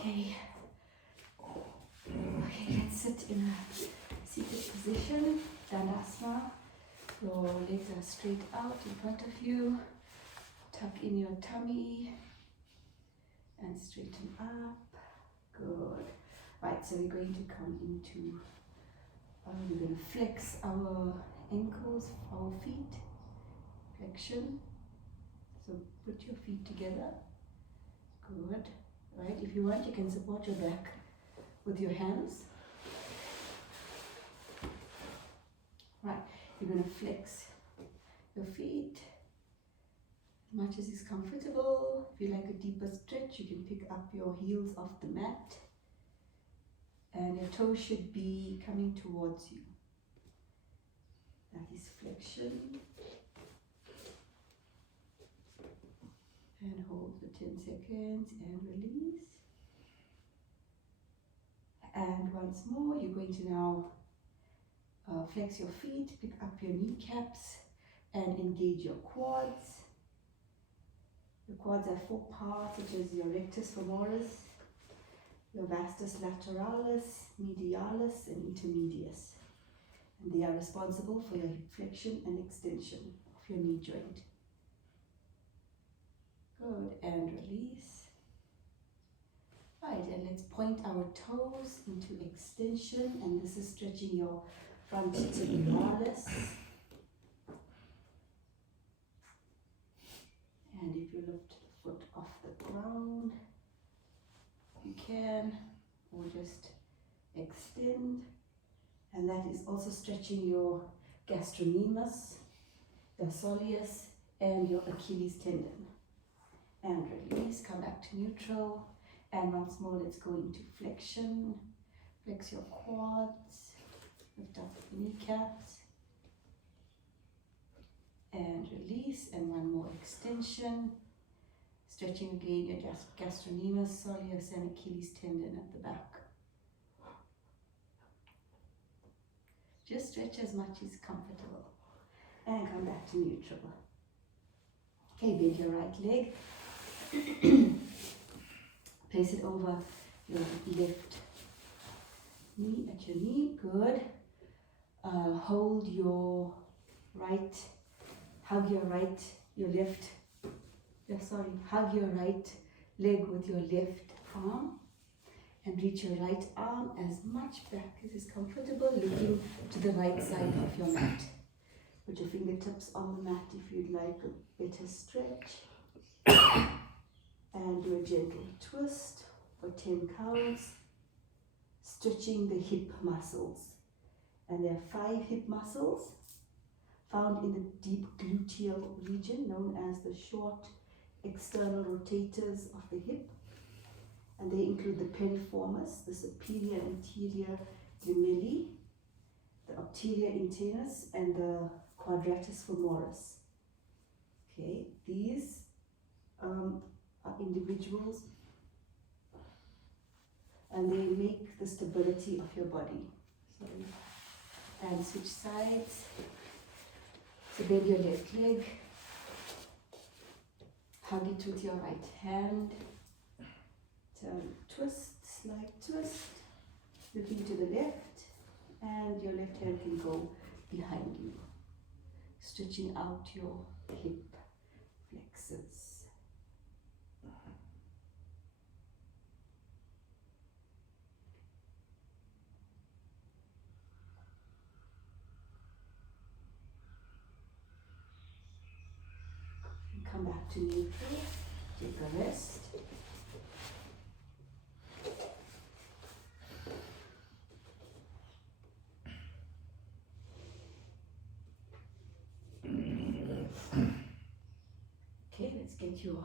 Okay. Okay, let's sit in a seated position, Dandasana. Your legs are straight out in front of you. Tuck in your tummy and straighten up. Good. Right, so we're going to come into, we're going to flex our ankles, our feet. Flexion. So put your feet together. Good. Right, if you want, you can support your back with your hands. Right, you're going to flex your feet as much as is comfortable. If you like a deeper stretch, you can pick up your heels off the mat. And your toes should be coming towards you. That is flexion. And hold for 10 seconds and release. And once more, you're going to now flex your feet, pick up your kneecaps and engage your quads. The quads have 4 parts, such as your rectus femoris, your vastus lateralis, medialis and intermedius. And they are responsible for your hip flexion and extension of your knee joint. Good, and release. Right, and let's point our toes into extension, and this is stretching your front tibialis. And if you lift the foot off the ground, you can, or just extend. And that is also stretching your gastrocnemius, the soleus, and your Achilles tendon. And release, come back to neutral. And once more, let's go into flexion. Flex your quads, lift up the kneecaps. And release, and one more extension. Stretching again your gastrocnemius, soleus, and Achilles tendon at the back. Just stretch as much as comfortable. And come back to neutral. Okay, bend your right leg. Place it over your left knee at your knee. Good. Hold your right, hug your right leg with your left arm. And reach your right arm as much back as is comfortable, looking to the right side of your mat. Put your fingertips on the mat if you'd like a better stretch. And do a gentle twist for 10 counts, stretching the hip muscles. And there are 5 hip muscles found in the deep gluteal region, known as the short external rotators of the hip. And they include the piriformis, the superior anterior gemelli, the obterior internus, and the quadratus femoris. Okay, these are individuals, and they make the stability of your body. And switch sides. So bend your left leg, hug it with your right hand, turn, twist, slight twist, looking to the left, and your left hand can go behind you, stretching out your hip flexors. Come back to neutral, take a rest. Okay, let's get your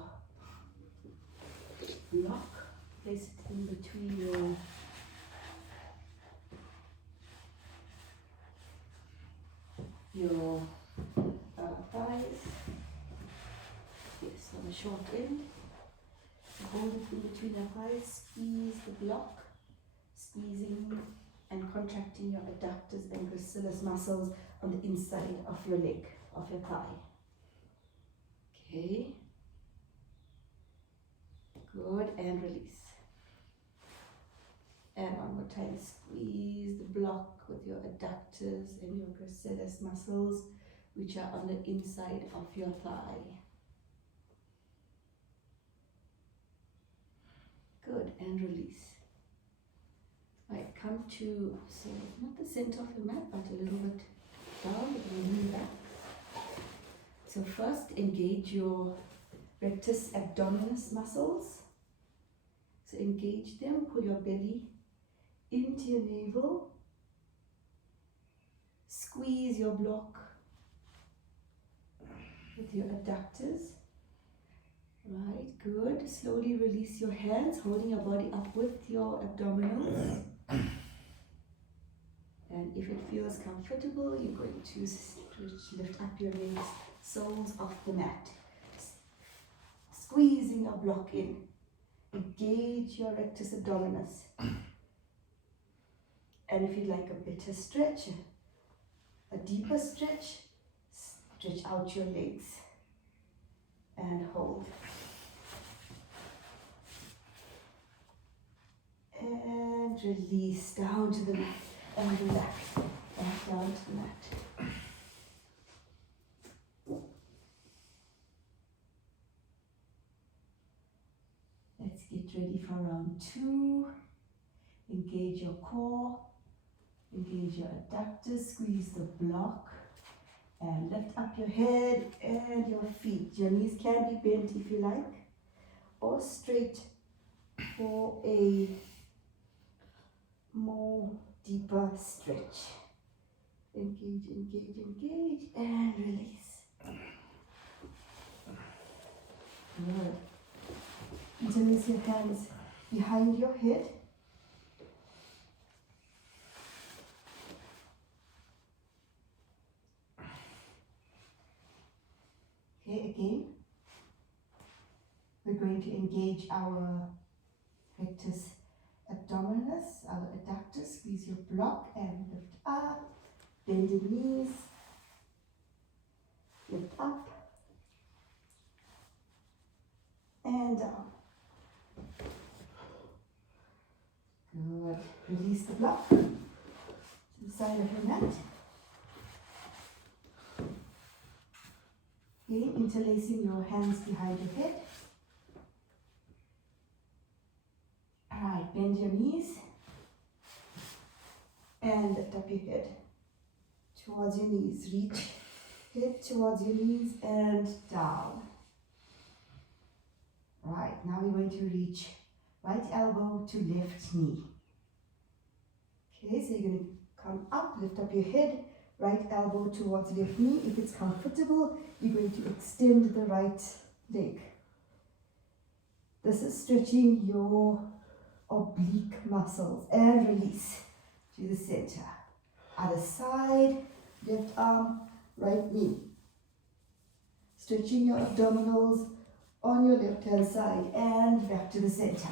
block, place it in between your thighs. Yes, on the short end. Hold it in between the thighs, squeeze the block, squeezing and contracting your adductors and gracilis muscles on the inside of your leg, of your thigh. Okay. Good, and release. And one more time, squeeze the block with your adductors and your gracilis muscles, which are on the inside of your thigh. Good, and release. Right, come to, so not the center of your mat, but a little bit down, with your knee back. So first, engage your rectus abdominis muscles. So engage them, pull your belly into your navel, squeeze your block with your adductors. Right, good. Slowly release your hands, holding your body up with your abdominals. And if it feels comfortable, you're going to lift up your legs, soles of the mat. Squeezing your block in. Engage your rectus abdominis. And if you'd like a better stretch, a deeper stretch, stretch out your legs and hold. And release down to the mat and relax. Back down to the mat. Let's get ready for round 2. Engage your core, engage your adductors, squeeze the block, and lift up your head and your feet. Your knees can be bent if you like, or straight for a more deeper stretch. Engage, engage, engage, and release. Good. Interlace your hands behind your head. Okay, again, we're going to engage our rectus abdominis, our adductors. Squeeze your block and lift up. Bend your knees. Lift up. And down. Good. Release the block to the side of your mat. Okay, interlacing your hands behind your head. Alright, bend your knees and lift up your head towards your knees. Reach head towards your knees and down. Right, now we're going to reach right elbow to left knee. Okay, so you're going to come up, lift up your head, right elbow towards left knee. If it's comfortable, you're going to extend the right leg. This is stretching your oblique muscles and release to the center. Other side, left arm, right knee. Stretching your abdominals on your left hand side and back to the center.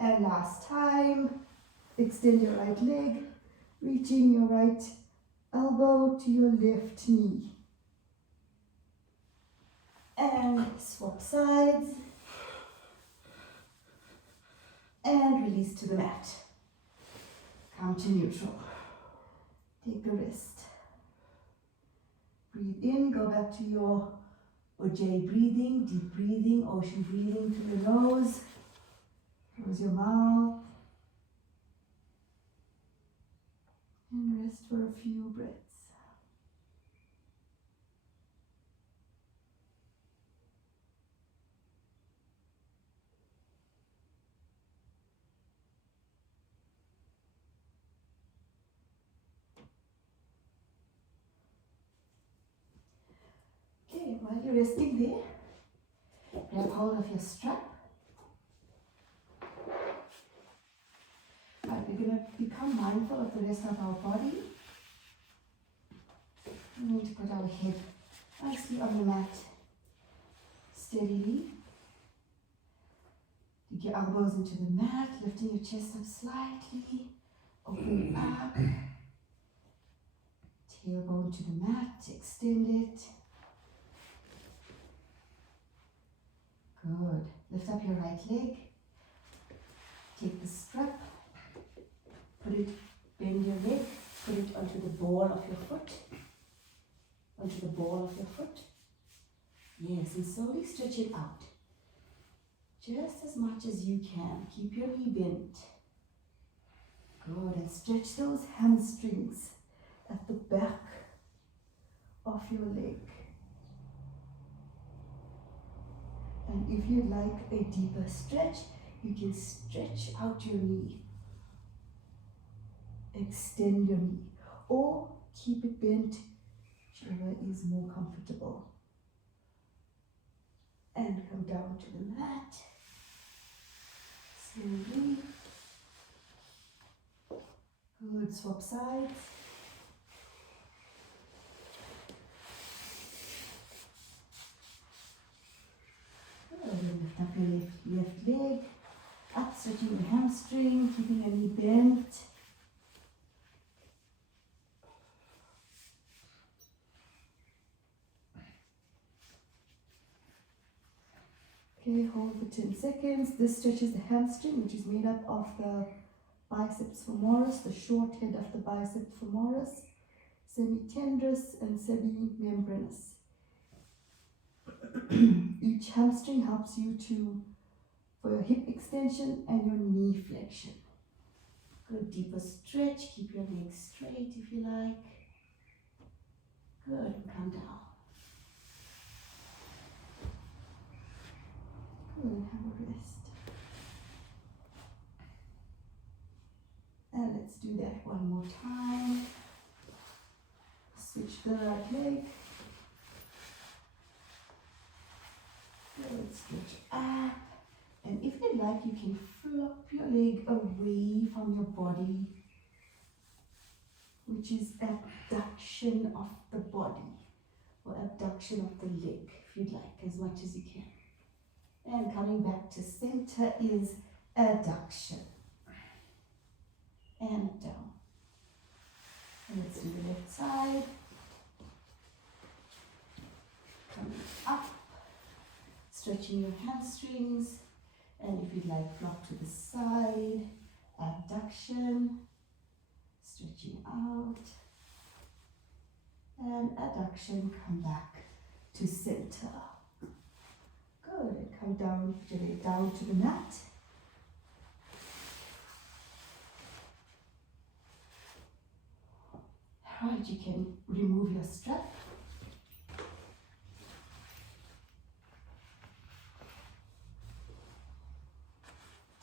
And last time, extend your right leg, reaching your right elbow to your left knee. And swap sides. And release to the mat. Come to neutral. Take a rest. Breathe in, go back to your Ujjayi breathing, deep breathing, ocean breathing through your nose. Close your mouth. And rest for a few breaths. Okay, while you're resting there, grab hold of your strap. Right, we're going to become mindful of the rest of our body. We need to put our head nicely on the mat, steadily. Take your elbows into the mat, lifting your chest up slightly, open up. Tailbone to the mat, extend it. Good. Lift up your right leg. Take the strap bend your leg, put it onto the ball of your foot. Onto the ball of your foot. Yes, and slowly stretch it out. Just as much as you can. Keep your knee bent. Good, and stretch those hamstrings at the back of your leg. And if you'd like a deeper stretch, you can stretch out your knee. Extend your knee. Or keep it bent, whichever is more comfortable. And come down to the mat. Slowly. Good, swap sides. Good, lift up your left leg. Up, stretching your hamstring, keeping your knee bent. Okay, hold for 10 seconds. This stretches the hamstring, which is made up of the biceps femoris, the short head of the biceps femoris, semitendris and semimembranous. Each hamstring helps you for your hip extension and your knee flexion. Good, deeper stretch. Keep your legs straight if you like. Good, come down. Good, have a rest. And let's do that one more time. Switch the right leg. Good, stretch up. And if you like, you can flop your leg away from your body, which is abduction of the body, or abduction of the leg, if you'd like, as much as you can. And coming back to center is adduction. And down. And let's do the left side. Coming up. Stretching your hamstrings. And if you'd like, flop to the side. Abduction. Stretching out. And adduction. Come back to center. Good, and come down, gently down to the mat. Right, you can remove your strap.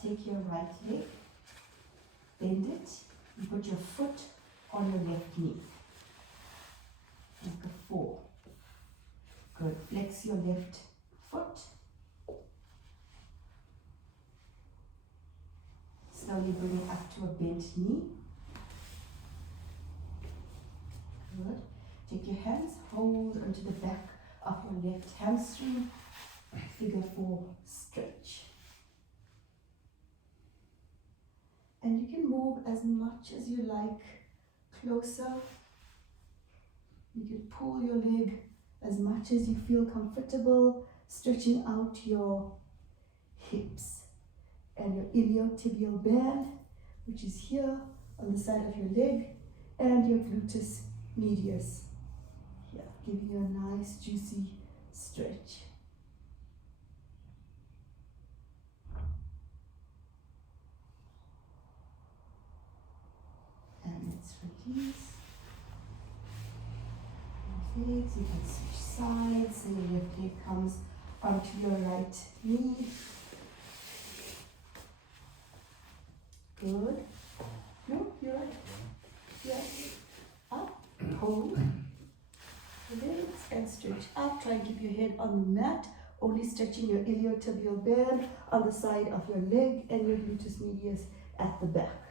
Take your right leg, bend it, and put your foot on your left knee. Like a 4. Good, flex your left foot. Slowly bring it up to a bent knee. Good. Take your hands, hold onto the back of your left hamstring. Figure 4 stretch. And you can move as much as you like closer. You can pull your leg as much as you feel comfortable, stretching out your hips and your iliotibial band, which is here on the side of your leg, and your gluteus medius here, giving you a nice juicy stretch. And let's release. Legs, you can switch sides, so your left leg comes onto your right knee. Good. No, you're right. Yes. Up, hold. Legs and stretch up. Try and keep your head on the mat, only stretching your iliotibial band on the side of your leg and your gluteus medius at the back.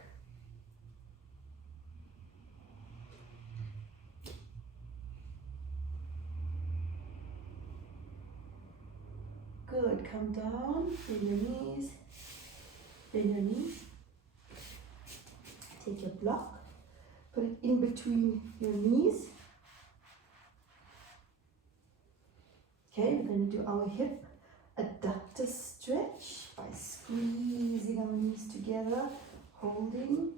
Good, come down, bend your knees, bend your knees. Take your block, put it in between your knees. Okay, we're going to do our hip adductor stretch by squeezing our knees together, holding,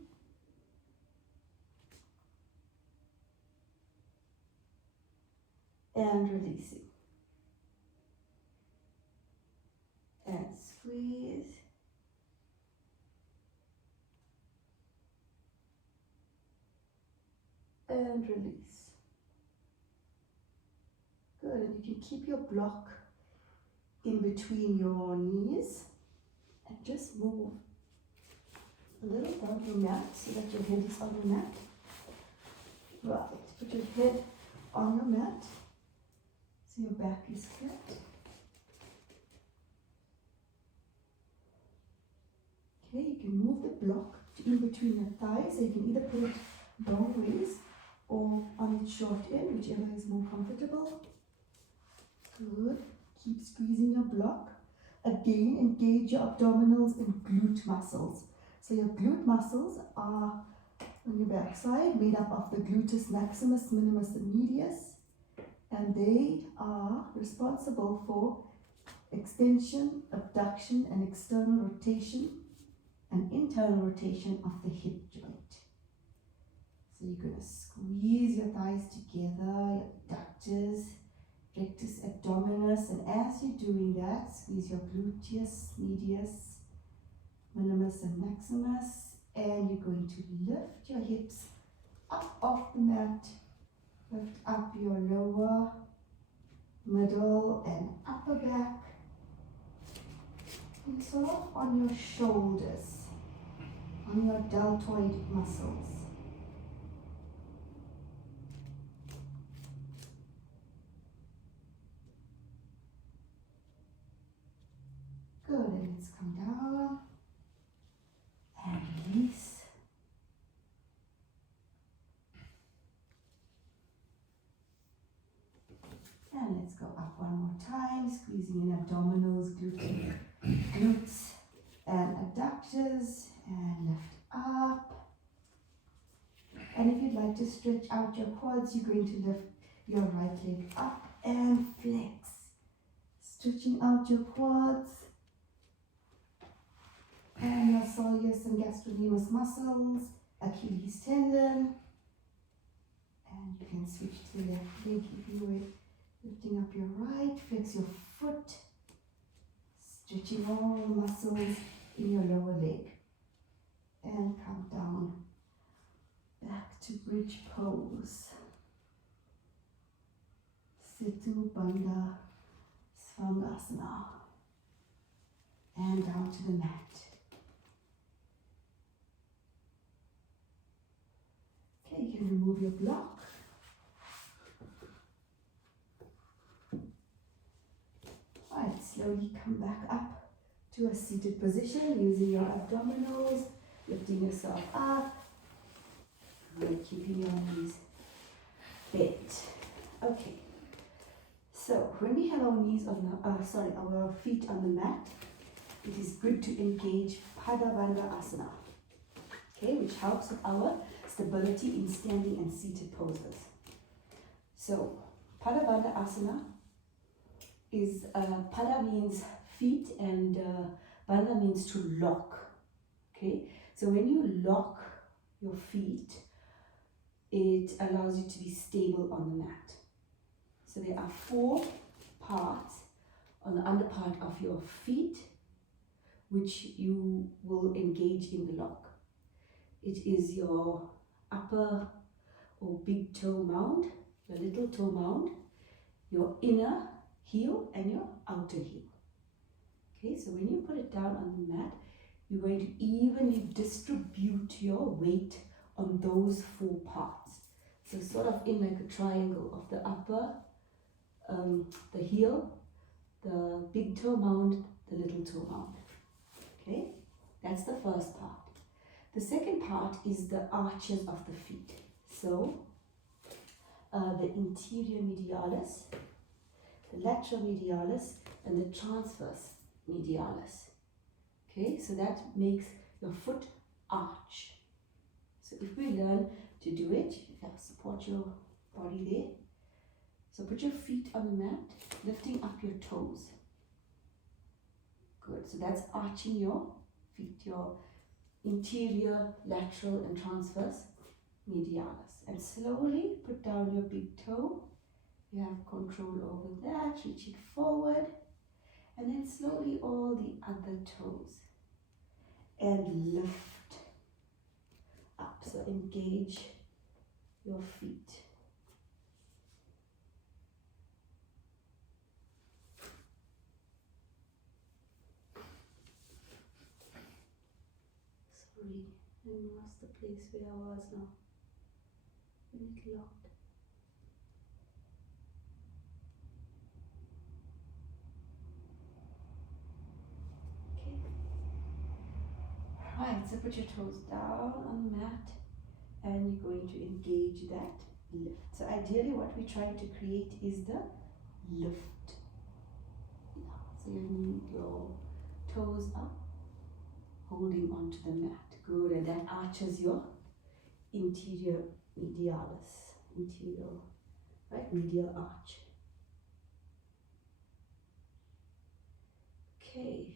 and releasing. And squeeze. And release. Good, and you can keep your block in between your knees and just move a little down your mat so that your head is on your mat. Right, put your head on your mat so your back is flat. Okay, you can move the block in between your thighs, so you can either put it long ways or on its short end, whichever is more comfortable. Good. Keep squeezing your block. Again, engage your abdominals and glute muscles. So your glute muscles are on your backside, made up of the gluteus maximus, minimus, and medius, and they are responsible for extension, abduction, and external rotation and internal rotation of the hip joint. So you're going to squeeze your thighs together, your adductors, rectus abdominis, and as you're doing that, squeeze your gluteus medius, minimus, and maximus, and you're going to lift your hips up off the mat, lift up your lower, middle, and upper back, and sort of on your shoulders, on your deltoid muscles. Good, and let's come down and release. And let's go up one more time, squeezing in abdominals, glutes and adductors, and lift up. And if you'd like to stretch out your quads, you're going to lift your right leg up and flex. Stretching out your quads and your soleus and gastrocnemius muscles, Achilles tendon. And you can switch to the left leg if you will. Lifting up your right, flex your foot, stretching all muscles in your lower leg. And come down, back to bridge pose. Setu Bandha Svangasana. And down to the mat. Okay, you can remove your block. Right, slowly come back up to a seated position using your abdominals, lifting yourself up, and keeping your knees bent. Okay, so when we have our knees on the, our feet on the mat, it is good to engage Pada Bandha Asana, okay, which helps with our stability in standing and seated poses. So, Pada Bandha Asana is, Pada means feet and Bandha means to lock, okay? So when you lock your feet, it allows you to be stable on the mat. So there are 4 parts on the under part of your feet which you will engage in the lock. It is your upper or big toe mound, your little toe mound, your inner heel and your outer heel. Okay, so when you put it down on the mat, you're going to evenly distribute your weight on those 4 parts. So sort of in like a triangle of the upper, the heel, the big toe mound, the little toe mound. Okay, that's the first part. The second part is the arches of the feet. So the interior medialis, the lateral medialis, and the transverse medialis. Okay, so that makes your foot arch. So if we learn to do it, support your body there. So put your feet on the mat, lifting up your toes. Good, so that's arching your feet, your interior, lateral, and transverse medialis. And slowly put down your big toe, You have control over that. Reach it forward. And then slowly all the other toes. And lift up. So engage your feet. Sorry, I lost the place where I was now. When it locked. Right, so put your toes down on the mat and you're going to engage that lift. So ideally what we're trying to create is the lift. So your toes up, holding onto the mat. Good, and that arches your interior medialis. Medial arch. Okay.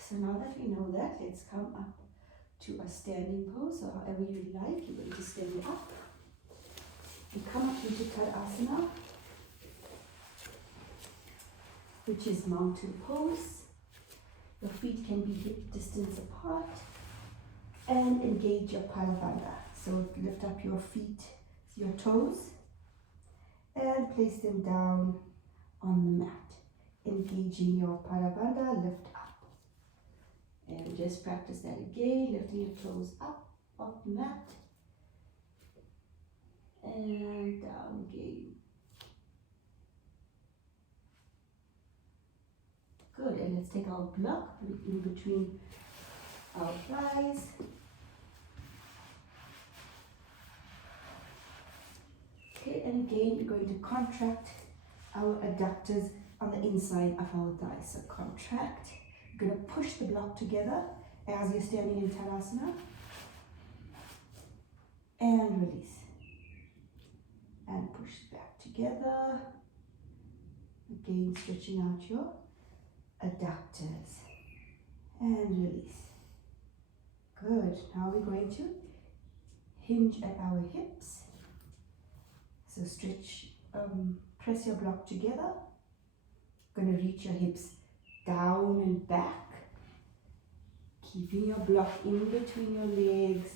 So now that we know that, let's come up to a standing pose, or however you like. You're going to stand up. You come up into Tadasana, which is mountain pose. Your feet can be hip distance apart, and engage your Paravanda. So lift up your feet, your toes, and place them down on the mat. Engaging your Paravanda, lift up. And just practice that again, lifting your toes up off the mat. And down again. Good, and let's take our block in between our thighs. Okay, and again, we're going to contract our adductors on the inside of our thighs. So contract. You're going to push the block together as you're standing in Tadasana. And release. And push back together. Again, stretching out your adductors. And release. Good. Now we're going to hinge at our hips. So stretch, press your block together. Going to reach your hips down and back, keeping your block in between your legs,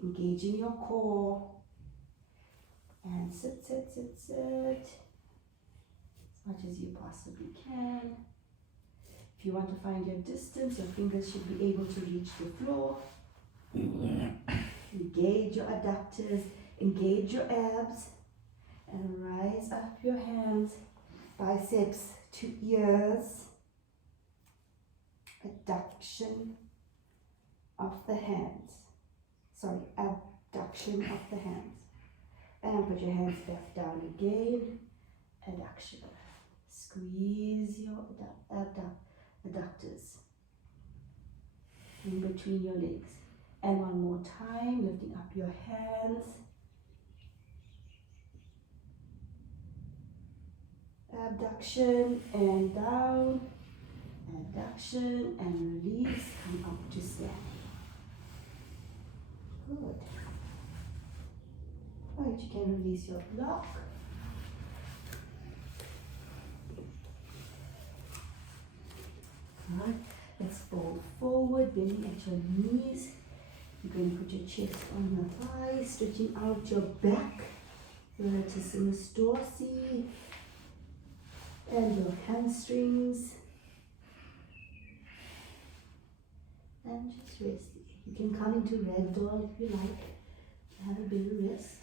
engaging your core, and sit, as much as you possibly can. If you want to find your distance, your fingers should be able to reach the floor. Engage your adductors, engage your abs, and rise up your hands, biceps to ears. Adduction of the hands. Abduction of the hands. And put your hands back down again. Adduction. Squeeze your adductors in between your legs. And one more time, lifting up your hands. Abduction and down. Adduction and release. Come up to stand. Good. Right, you can release your block. Alright, let's fold forward, bending at your knees. You're going to put your chest on your thighs, stretching out your back, your latissimus dorsi, and your hamstrings. And just rest. You can come into ragdoll if you like. Have a bit of rest.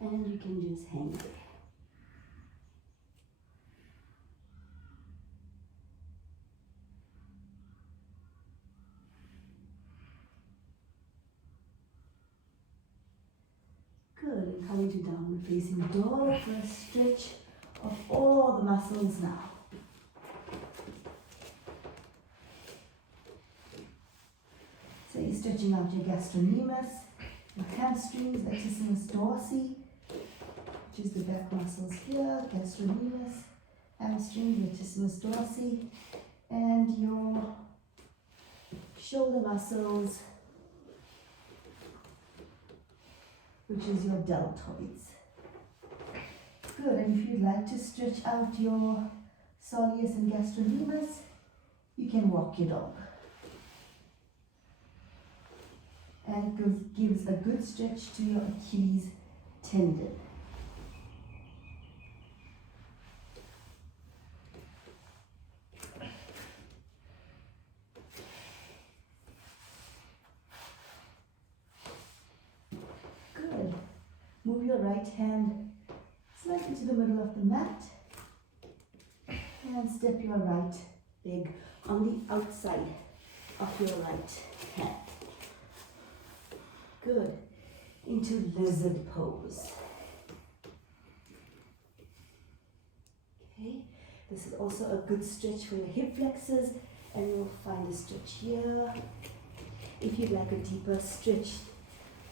And you can just hang there. Good, and coming to downward facing dog for a stretch of all the muscles now. So you're stretching out your gastrocnemius, your hamstrings, latissimus dorsi, which is the back muscles here, gastrocnemius, hamstrings, latissimus dorsi, and your shoulder muscles, which is your deltoids. Good, and if you'd like to stretch out your soleus and gastrocnemius, you can walk your dog. And it gives a good stretch to your Achilles tendon. Good. Move your right hand slightly to the middle of the mat and step your right leg on the outside of your right hand. Good. Into lizard pose. Okay. This is also a good stretch for your hip flexors, and you'll find a stretch here. If you'd like a deeper stretch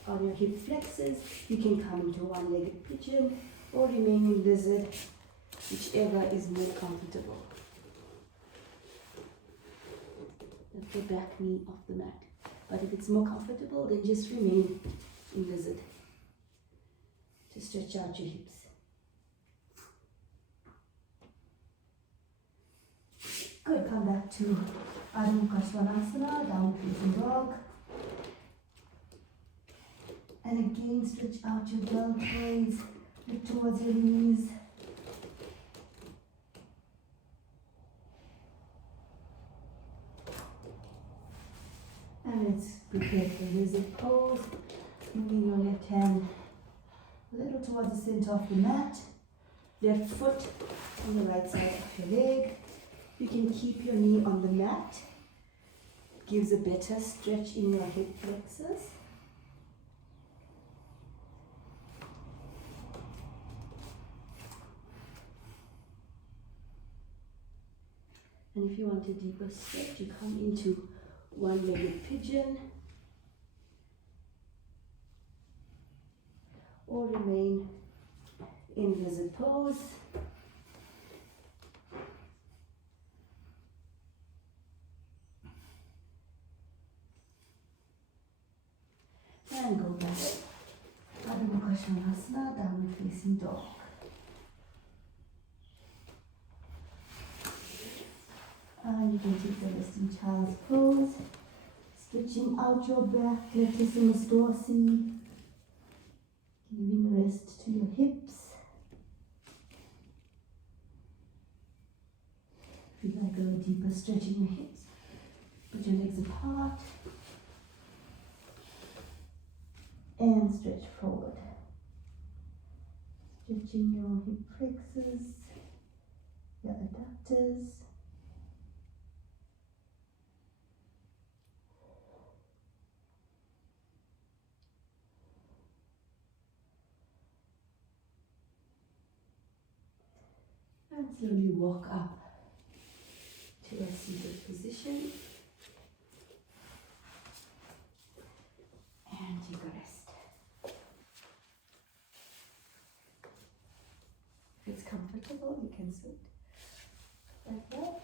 on your hip flexors, you can come into one-legged pigeon or remain in lizard, whichever is more comfortable. Lift the back knee off the mat. But if it's more comfortable, then just remain in lizard to stretch out your hips. Good, come back to Adho Mukha Svanasana, down facing dog. And again, stretch out your deltoids, look towards your knees. And let's prepare for lizard pose. Moving your left hand a little towards the center of the mat. Left foot on the right side of your leg. You can keep your knee on the mat. Gives a better stretch in your hip flexors. And if you want a deeper stretch, you come into one-legged pigeon or remain in lizard pose. And go back. Adho Mukha Svanasana, downward facing dog. And you can take the resting child's pose, stretching out your back, latissimus dorsi, giving rest to your hips. If you'd like a deeper stretch in your hips, put your legs apart and stretch forward. Stretching your hip flexors, your adductors. And slowly walk up to a seated position and take a rest. If it's comfortable, you can sit like that.